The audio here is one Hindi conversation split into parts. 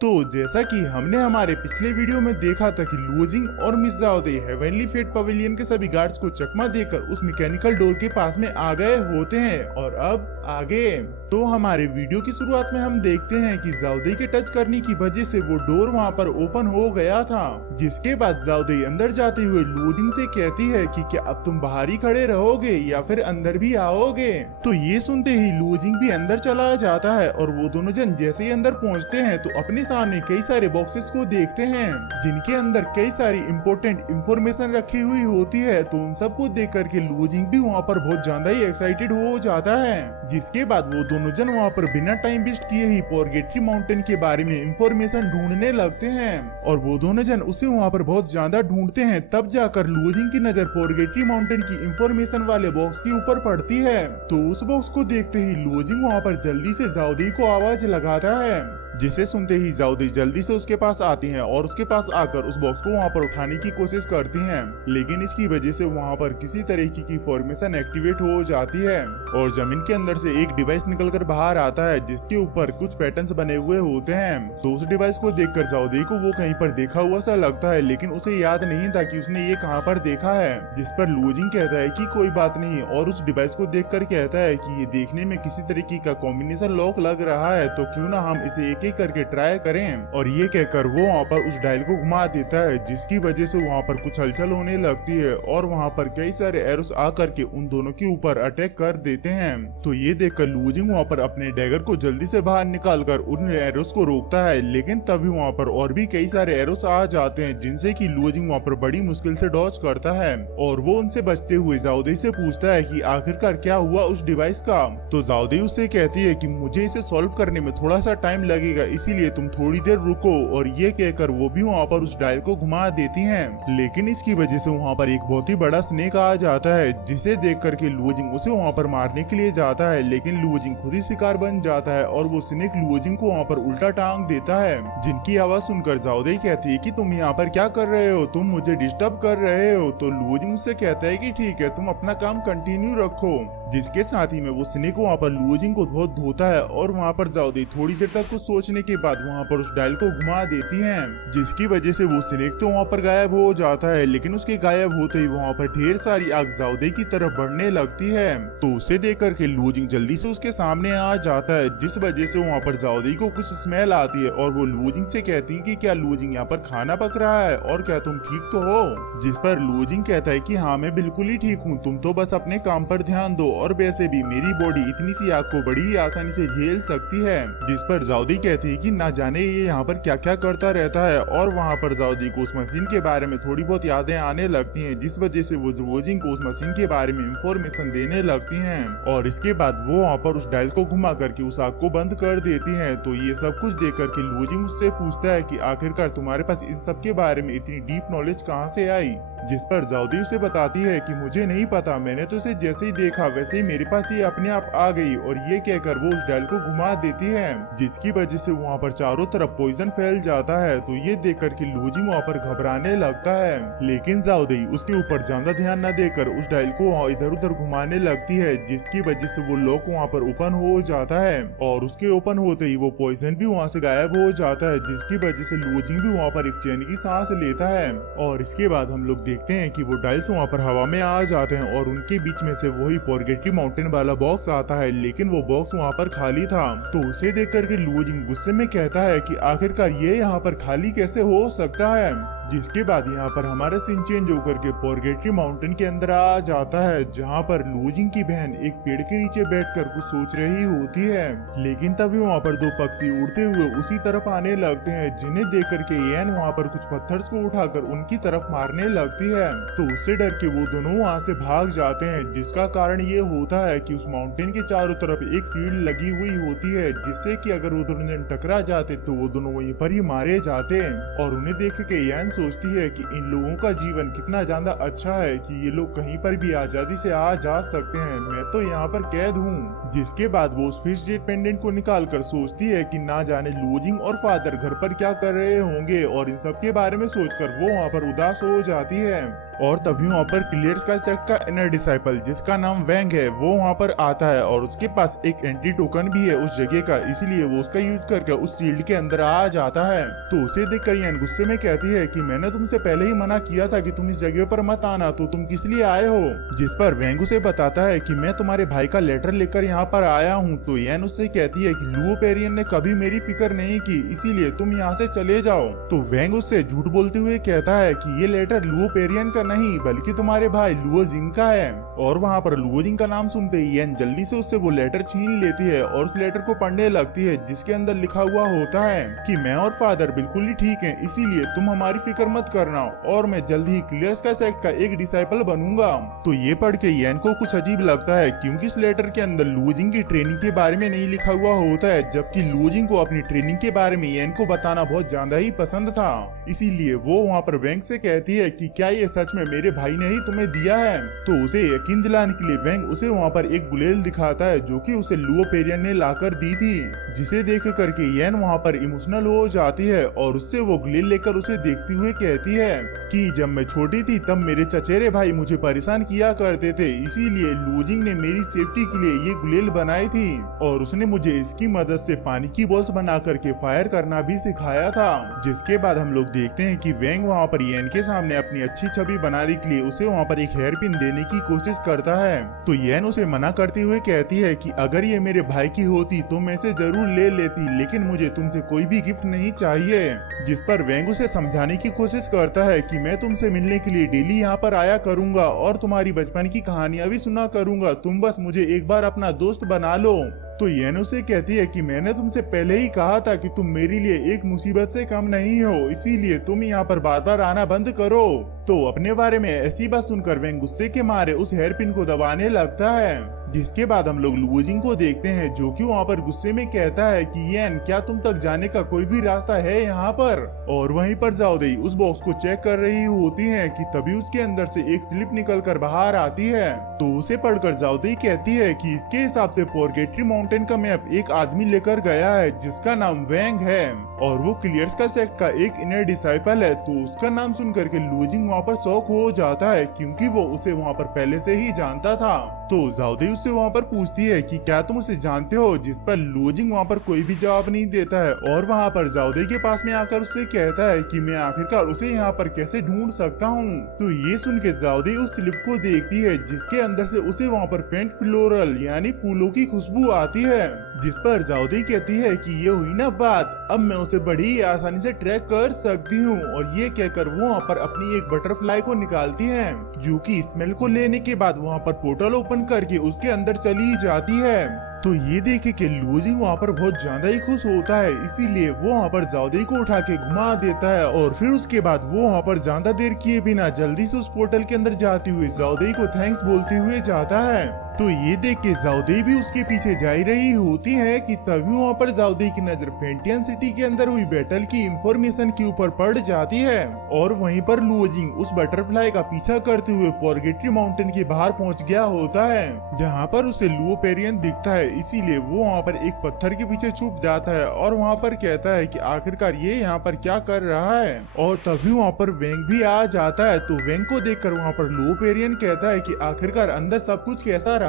तो जैसा कि हमने हमारे पिछले वीडियो में देखा था कि लुओ जिंग और मिस जाओ दे हेवनली फेट पवेलियन के सभी गार्ड्स को चकमा देकर उस मैकेनिकल डोर के पास में आ गए होते हैं। और अब आगे तो हमारे वीडियो की शुरुआत में हम देखते हैं कि जाओदे के टच करने की वजह से वो डोर वहाँ पर ओपन हो गया था, जिसके बाद जाओदे अंदर जाते हुए लुओ जिंग से कहती है कि क्या अब तुम बाहर ही खड़े रहोगे या फिर अंदर भी आओगे। तो ये सुनते ही लुओ जिंग भी अंदर चला जाता है और वो दोनों जन जैसे ही अंदर पहुँचते हैं तो अपने सामने कई सारे बॉक्सेस को देखते हैं जिनके अंदर कई सारी इम्पोर्टेंट इंफॉर्मेशन रखी हुई होती है। तो उन सबको देख करके लुओ जिंग भी वहाँ पर बहुत ज्यादा ही एक्साइटेड हो जाता है, जिसके बाद वो दोनों जन वहाँ पर बिना टाइम वेस्ट किए ही पोरगेटरी माउंटेन के बारे में इंफॉर्मेशन ढूंढने लगते हैं। और वो दोनों जन उसे वहाँ पर बहुत ज्यादा ढूंढते हैं, तब जाकर लुओ जिंग की नजर पोरगेटरी माउंटेन की इंफॉर्मेशन वाले बॉक्स के ऊपर पड़ती है। तो उस बॉक्स को देखते ही लुओ जिंग वहाँ पर जल्दी से जाओदे को आवाज लगाता है, जिसे सुनते ही जाओदे जल्दी से उसके पास आती हैं और उसके पास आकर उस बॉक्स को वहाँ पर उठाने की कोशिश करती हैं, लेकिन इसकी वजह से वहाँ पर किसी तरीके की फॉर्मेशन एक्टिवेट हो जाती है और जमीन के अंदर से एक डिवाइस निकलकर बाहर आता है जिसके ऊपर कुछ पैटर्न्स बने हुए होते हैं। तो उस डिवाइस को देखकर जाओदे को वो कहीं पर देखा हुआ सा लगता है, लेकिन उसे याद नहीं था कि उसने ये कहाँ पर देखा है। जिस पर लुओ जिंग कहता है कि कोई बात नहीं और उस डिवाइस को देखकर कहता है कि ये देखने में किसी तरीके का कॉम्बिनेशन लॉक लग रहा है, तो क्यों ना हम इसे एक करके ट्राई करें। और ये कहकर वो वहाँ पर उस डायल को घुमा देता है, जिसकी वजह से वहाँ पर कुछ हलचल होने लगती है और वहाँ पर कई सारे एरोस आकर के उन दोनों के ऊपर अटैक कर देते हैं। तो ये देखकर लुओ जिंग वहाँ पर अपने डैगर को जल्दी से बाहर निकालकर उन एरोस को रोकता है, लेकिन तभी वहाँ पर और भी कई सारे एरोस आ जाते हैं जिनसे कि लुओ जिंग वहाँ पर बड़ी मुश्किल से डॉज करता है। और वो उनसे बचते हुए जाओदे से पूछता है कि आखिरकार क्या हुआ उस डिवाइस का। तो जाओदे उससे कहती है कि मुझे इसे सॉल्व करने में थोड़ा सा टाइम लगेगा, इसीलिए तुम थोड़ी देर रुको। और ये कहकर वो भी वहाँ पर उस डायल को घुमा देती हैं, लेकिन इसकी वजह से वहाँ पर एक बहुत ही बड़ा स्नेक आ जाता है, जिसे देख करके लुओ जिंग उसे वहाँ पर मारने के लिए जाता है, लेकिन लुओ जिंग खुद ही शिकार बन जाता है और वो स्नेक लुओ जिंग को वहाँ पर उल्टा टांग देता है। जिनकी आवाज सुनकर जाओदे कहती है कि तुम यहाँ पर क्या कर रहे हो, तुम मुझे डिस्टर्ब कर रहे हो। तो लुओ जिंग उससे कहता है कि ठीक है, तुम अपना काम कंटिन्यू रखो। जिसके साथ ही में वो स्नेक वहाँ पर लुओ जिंग को बहुत धोता है और वहाँ पर जाओदे थोड़ी देर तक कुछ सोचने के बाद वहाँ पर उस डायल को घुमा देती हैं, जिसकी वजह से वो स्नेक तो वहाँ पर गायब हो जाता है, लेकिन उसके गायब होते ही वहाँ पर ढेर सारी आग जाओदे की तरफ बढ़ने लगती है। तो उसे देख करके लुओ जिंग जल्दी से उसके सामने आ जाता है, जिस वजह से वहाँ पर जाओदे को कुछ स्मेल आती है और वो लुओ जिंग से कहती है कि क्या लुओ जिंग यहाँ पर खाना पक रहा है और क्या तुम ठीक तो हो। जिस पर लुओ जिंग कहता है कि हाँ मैं बिल्कुल ही ठीक हूँ, तुम तो बस अपने काम पर ध्यान दो और वैसे भी मेरी बॉडी इतनी सी आग को बड़ी आसानी से झेल सकती है। जिस पर जाओदे कहती है कि ना जाने ये यहाँ पर क्या क्या करता रहता है। और वहाँ पर जाओदे को उस मशीन के बारे में थोड़ी बहुत यादें आने लगती हैं, जिस वजह से वो लुओ जिंग को उस मशीन के बारे में इंफॉर्मेशन देने लगती हैं। और इसके बाद वो वहाँ पर उस डायल को घुमा करके उस आग को बंद कर देती हैं। तो ये सब कुछ देख करके लुओ जिंग उससे पूछता है कि आखिरकार तुम्हारे पास इन सब के बारे में इतनी डीप नॉलेज कहाँ से आई। जिस पर जाओदे उसे बताती है कि मुझे नहीं पता, मैंने तो इसे जैसे ही देखा वैसे ही मेरे पास ये अपने आप आ गई। और ये कहकर वो उस डायल को घुमा देती है, जिसकी वजह से वहाँ पर चारों तरफ पॉइजन फैल जाता है। तो ये देख कर के लुओ जिंग वहाँ पर घबराने लगता है, लेकिन जाओदे उसके ऊपर ज्यादा ध्यान न देकर उस डायल को इधर उधर घुमाने लगती है, जिसकी वजह से वो लॉक वहाँ पर ओपन हो जाता है। और उसके ओपन होते ही वो पॉइजन भी वहाँ से गायब हो जाता है, जिसकी वजह से लुओ जिंग भी वहाँ पर एक चैन की सांस लेता है। और इसके बाद हम लोग देखते हैं कि वो डायल्स वहाँ पर हवा में आ जाते हैं और उनके बीच में से वही पोरगेटरी माउंटेन वाला बॉक्स आता है, लेकिन वो बॉक्स वहाँ पर खाली था। तो उसे देख करके लुओ जिंग गुस्से में कहता है कि आखिरकार ये यहाँ पर खाली कैसे हो सकता है। जिसके बाद यहाँ पर हमारा सीन चेंज होकर के पोरगेटरी माउंटेन के अंदर आ जाता है, जहाँ पर लुओ जिंग की बहन एक पेड़ के नीचे बैठकर कुछ सोच रही होती है। लेकिन तभी वहाँ पर दो पक्षी उड़ते हुए उसी तरफ आने लगते हैं, जिन्हें देख करके एन वहाँ पर कुछ पत्थर्स को उठाकर उनकी तरफ मारने लगती है। तो उससे डर के वो दोनों वहाँ से भाग जाते हैं, जिसका कारण ये होता है कि उस माउंटेन के चारों तरफ एक शील्ड लगी हुई होती है, जिससे कि अगर वो दोनों जन टकरा जाते तो वो दोनों वहीं पर ही मारे जाते। और उन्हें देख के एन सोचती है कि इन लोगों का जीवन कितना ज्यादा अच्छा है कि ये लोग कहीं पर भी आजादी से आ जा सकते हैं, मैं तो यहाँ पर कैद हूँ। जिसके बाद वो उस फिश जेट पेंडेंट को निकाल कर सोचती है कि ना जाने लूजिंग और फादर घर पर क्या कर रहे होंगे, और इन सब के बारे में सोचकर वो वहाँ पर उदास हो जाती है। और तभी वहाँ पर क्लियर स्काई सेक्ट का इनर डिसाइपल जिसका नाम वैंग है वो वहाँ पर आता है, और उसके पास एक एंटी टोकन भी है उस जगह का, इसीलिए वो उसका यूज करके उस शील्ड के अंदर आ जाता है। तो उसे देखकर यन गुस्से में कहती है कि मैंने तुमसे पहले ही मना किया था कि तुम इस जगह पर मत आना, तो तुम किस लिए आए हो। जिस पर वैंग उसे बताता है कि मैं तुम्हारे भाई का लेटर लेकर यहाँ पर आया हूँ। तो यन उससे कहती है कि लुओ पेरियन ने कभी मेरी फिक्र नहीं की, इसीलिए तुम यहाँ से चले जाओ। तो वैंग उससे झूठ बोलते हुए कहता है कि ये लेटर लुओ पेरियन का नहीं बल्कि तुम्हारे भाई लुओ जिंग का है। और वहाँ पर लुओ जिंग का नाम सुनते ही यन जल्दी से उससे वो लेटर छीन लेती है और उस लेटर को पढ़ने लगती है, जिसके अंदर लिखा हुआ होता है कि मैं और फादर बिल्कुल ही ठीक हैं, इसीलिए तुम हमारी फिक्र मत करना और मैं जल्द ही क्लियर स्काई सेक्ट का एक डिसाइपल बनूंगा। तो ये पढ़ के यन को कुछ अजीब लगता है, क्योंकि इस लेटर के अंदर लुओ जिंग की ट्रेनिंग के बारे में नहीं लिखा हुआ होता है, जबकि लुओ जिंग को अपनी ट्रेनिंग के बारे में यन को बताना बहुत ज्यादा ही पसंद था। इसीलिए वो वहाँ पर वैंग से कहती है कि क्या ये सच में मेरे भाई ने ही तुम्हें दिया है। तो उसे यकीन दिलाने के लिए वैंग उसे वहाँ पर एक गुलेल दिखाता है जो कि उसे लुओ पेरियन ने लाकर दी थी, जिसे देख करके यन वहाँ पर इमोशनल हो जाती है और उससे वो गुलेल लेकर उसे देखते हुए कहती है कि जब मैं छोटी थी तब मेरे चचेरे भाई मुझे परेशान किया करते थे, इसीलिए लुओ जिंग ने मेरी सेफ्टी के लिए ये गुलेल बनाई थी और उसने मुझे इसकी मदद से पानी की बॉल्स बना करके फायर करना भी सिखाया था। जिसके बाद हम लोग देखते हैं कि वैंग वहाँ पर येन के सामने अपनी अच्छी छवि बनाने के लिए उसे वहाँ पर एक हेयर पिन देने की कोशिश करता है। तो येन उसे मना करते हुए कहती है कि अगर ये मेरे भाई की होती तो मैं इसे जरूर ले लेती, लेकिन मुझे तुमसे कोई भी गिफ्ट नहीं चाहिए। जिस पर वैंग उसे समझाने की कोशिश करता है कि मैं तुमसे मिलने के लिए डेली यहाँ पर आया करूंगा और तुम्हारी बचपन की कहानियां भी सुना करूंगा, तुम बस मुझे एक बार अपना दोस्त बना लो। तो येन उसे कहती है कि मैंने तुमसे पहले ही कहा था कि तुम मेरे लिए एक मुसीबत से कम नहीं हो, इसीलिए तुम यहाँ पर बार बार आना बंद करो। तो अपने बारे में ऐसी बात सुनकर वैंग गुस्से के मारे उस हेयर पिन को दबाने लगता है। जिसके बाद हम लोग लुओ जिंग को देखते हैं जो कि वहाँ पर गुस्से में कहता है कि येन क्या तुम तक जाने का कोई भी रास्ता है यहाँ पर। और वहीं पर जाओदेई उस बॉक्स को चेक कर रही होती है कि तभी उसके अंदर से एक स्लिप निकल कर बाहर आती है। तो उसे पढ़कर जाओदेई कहती है कि इसके हिसाब से पोर्गेटरी माउंटेन का मैप एक आदमी लेकर गया है जिसका नाम वैंग है और वो क्लियर स्काई सेक्ट का एक इनर डिसाइपल है। तो उसका नाम सुनकर के लुओ जिंग वहाँ पर शॉक हो जाता है, क्योंकि वो उसे वहाँ पर पहले से ही जानता था। तो जाओदेई उससे वहाँ पर पूछती है कि क्या तुम उसे जानते हो, जिस पर लुओ जिंग वहाँ पर कोई भी जवाब नहीं देता है और वहाँ पर जाओदेई के पास में आकर उससे कहता है कि मैं आखिरकार उसे यहाँ पर कैसे ढूंढ सकता हूँ। तो ये सुन के जाओदेई उस स्लिप को देखती है जिसके अंदर से उसे वहाँ पर फेंट फ्लोरल यानी फूलों की खुशबू आती है। जिस पर जाओदेई कहती है कि ये हुई ना बात, अब मैं उसे बड़ी आसानी से ट्रैक कर सकती हूँ। और ये कहकर वो वहाँ पर अपनी एक बटरफ्लाई को निकालती है जो कि स्मेल को लेने के बाद वहाँ पर पोर्टल ओपन करके उसके अंदर चली जाती है। तो ये देखे कि लुओ जिंग वहाँ पर बहुत ज्यादा ही खुश होता है, इसीलिए वो वहाँ पर जाओदेई को उठा के घुमा देता है और फिर उसके बाद वो वहाँ पर ज्यादा देर किए बिना जल्दी से उस पोर्टल के अंदर जाते हुए जाओदेई को थैंक्स बोलते हुए जाता है। तो ये देख के जाओदेई भी उसके पीछे जा रही होती है कि तभी वहाँ पर जाओदेई की नजर फेंटियन सिटी के अंदर हुई बैटल की इंफॉर्मेशन के ऊपर पड़ जाती है और वहीं पर लुओ जिंग उस बटरफ्लाई का पीछा करते हुए पोर्गेटरी माउंटेन के बाहर पहुंच गया होता है, जहाँ पर उसे लुओ पेरियन दिखता है। इसीलिए वो वहाँ पर एक पत्थर के पीछे छुप जाता है और वहाँ पर कहता है कि आखिरकार ये यहाँ पर क्या कर रहा है। और तभी वहाँ पर वेंग भी आ जाता है। तो वेंग को देखकर वहाँ पर लुओ पेरियन कहता है कि आखिरकार अंदर सब कुछ कैसा रहा।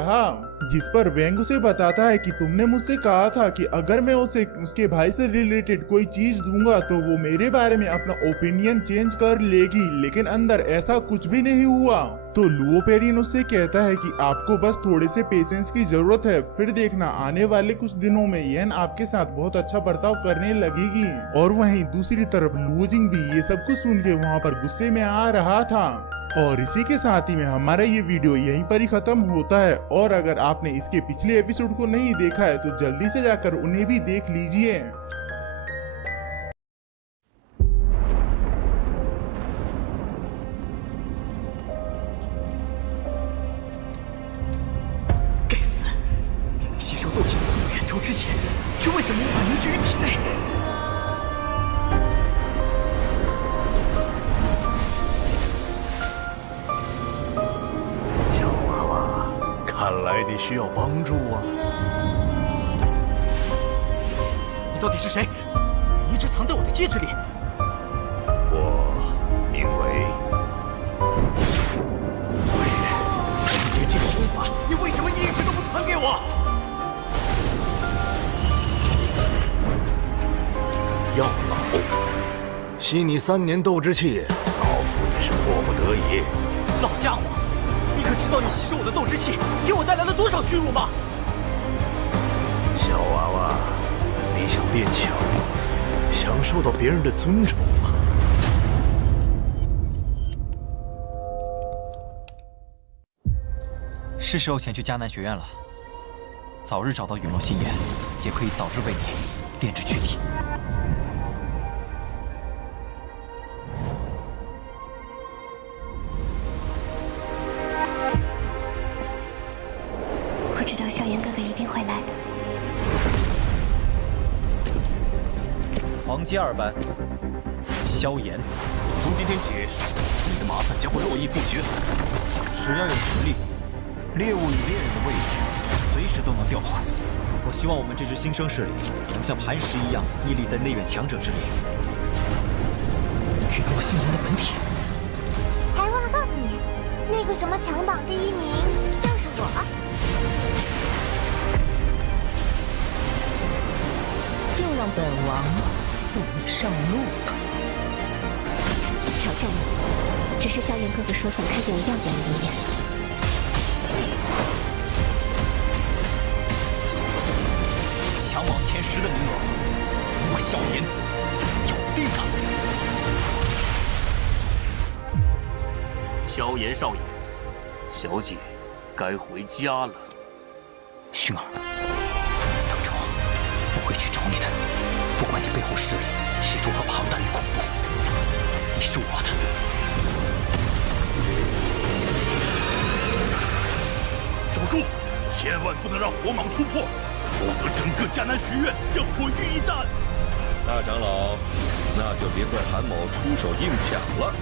जिस पर वेंग उसे बताता है कि तुमने मुझसे कहा था कि अगर मैं उसे उसके भाई से रिलेटेड कोई चीज दूंगा तो वो मेरे बारे में अपना ओपिनियन चेंज कर लेगी, लेकिन अंदर ऐसा कुछ भी नहीं हुआ। तो लुओ पेरियन उससे कहता है कि आपको बस थोड़े से पेशेंस की जरूरत है, फिर देखना आने वाले कुछ दिनों में येन आपके साथ बहुत अच्छा बर्ताव करने लगेगी। और वहीं दूसरी तरफ लुओ जिंग भी ये सब कुछ सुन के वहाँ पर गुस्से में आ रहा था। और इसी के साथ ही में हमारा ये वीडियो यहीं पर ही खत्म होता है। और अगर आपने इसके पिछले एपिसोड को नहीं देखा है तो जल्दी से जाकर उन्हें भी देख लीजिए।吸收斗气的速度远超之前，却为什么无法凝聚于体内？需要帮助啊？你到底是谁？你一直藏在我的戒指里。我名为不是，拒绝这种功法，你为什么一直都不传给我？药老，吸你3年斗志气，老夫也是迫不得已。老家伙，你可知道你吸收我的斗志气给我带来了多少屈辱吗？小娃娃，你想变强吗？想受到别人的尊崇吗？是时候前去迦南学院了。早日找到陨落心眼，也可以早日为你炼制躯体。我知道萧炎哥哥一定会来的。黄阶2班，萧炎。从今天起，你的麻烦将会络绎不绝。只要有实力，猎物与猎人的位置随时都能调换。我希望我们这支新生势力能像磐石一样屹立在内院强者之列。陨落心炎的本体。还忘了告诉你，那个什么强榜第1名就是我。就让本王送你上路吧。挑战我，只是萧炎哥哥说想看见我耀眼的一面。强榜前10的名额，我萧炎有定了。萧炎少爷，小姐该回家了。薰儿，等着我，我会去找你的。不管你背后势力是如何庞大与恐怖，你是我的。守住，千万不能让火蟒突破，否则整个迦南学院将毁于一旦。大长老，那就别怪韩某出手硬抢了。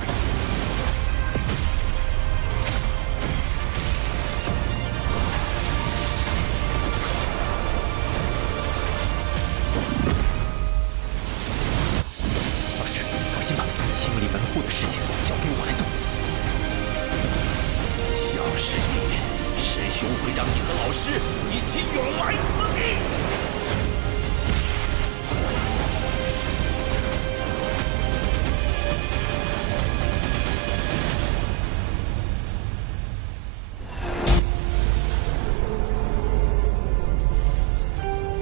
老师，放心吧，清理门户的事情交给我来做。要是你，师兄会让你和老师一起永埋此地。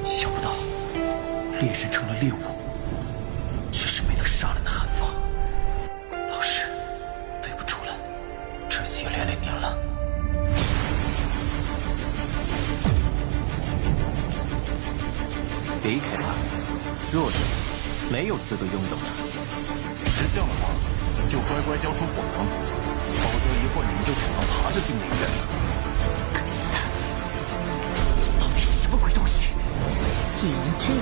想不到，猎人成了猎物，却是没能杀了那韩放。老师，对不住了，这次也连累您了。离开吧，弱者没有资格拥有的。是这样的话，就乖乖交出火能，否则一会儿你们就只能爬着进内院了。该死的，到底是什么鬼东西？既然这样，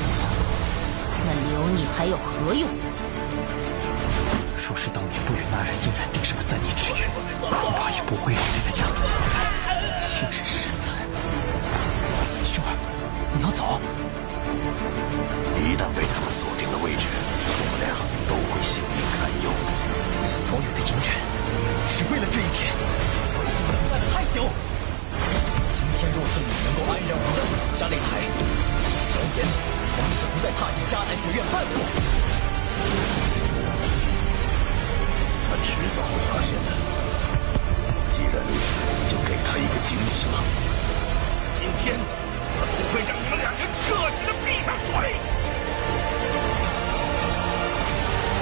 那留你还有何用？若是当年不与那人硬然定什么3年之约，恐怕也不会让这个家族信任失散。薰儿，你要走？一旦被他们锁定了位置，我俩都会性命堪忧。所有的隐忍，只为了这一天，我已经等待了太久。今天若是你能够安然无恙地走下擂台，萧炎从此不再踏进迦南学院半步。他迟早会发现的。既然如此，就给他一个惊喜吧。今天，他不会让你们2人彻底的闭上嘴。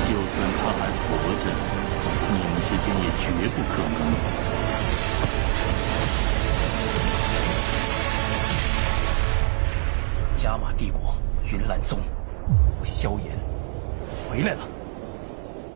就算他还活着，你们之间也绝不可能。加玛帝国云岚宗，我萧炎回来了。